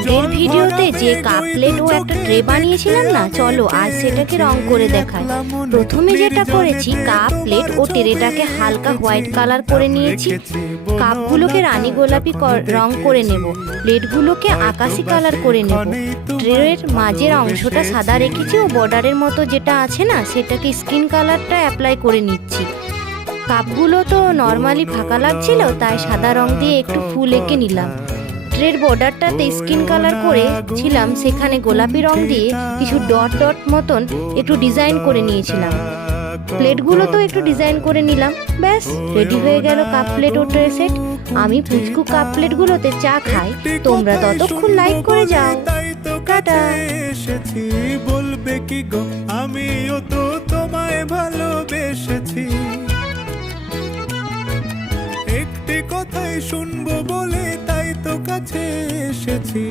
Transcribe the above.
আগের ভিডিওতে যে কাপ প্লেট ও একটা ট্রে বানিয়েছিলাম না, চলো আজ সেটাকে রং করে দেখাই। প্রথমে যেটা করেছি, কাপ প্লেট ও ট্রেটাকে হালকা হোয়াইট কালার করে নিয়েছি। কাপগুলোকে রানী গোলাপি রং করে নেব, প্লেটগুলোকে আকাশি কালার করে নেব। ট্রের মাঝের অংশটা সাদা রেখেছি ও বর্ডারের মতো যেটা আছে না, সেটাকে স্কিন কালারটা অ্যাপ্লাই করে নিচ্ছি। কাপগুলো তো নর্মালি ফাঁকা লাগছিল, তাই সাদা রং দিয়ে একটু ফুল এঁকে নিলাম। ট্রের বর্ডারটাতে স্কিন কালার করেছিলাম, সেখানে গোলাপি রং দিয়ে কিছু ডট ডট মতন একটু ডিজাইন করে নিয়েছিলাম। প্লেটগুলো তো একটু ডিজাইন করে নিলাম, ব্যাস রেডি হয়ে গেল কাপ প্লেট ও ট্রে সেট। আমি পুচকু কাপ প্লেটগুলোতে চা খাই, তোমরা ততক্ষণ লাইক করে যাও। টাটা। বলবে কি গো, আমিও তো তোমায় ভালোবেসেছি। একটি কথাই শুনবো বলে তাই তো কাছে এসেছি।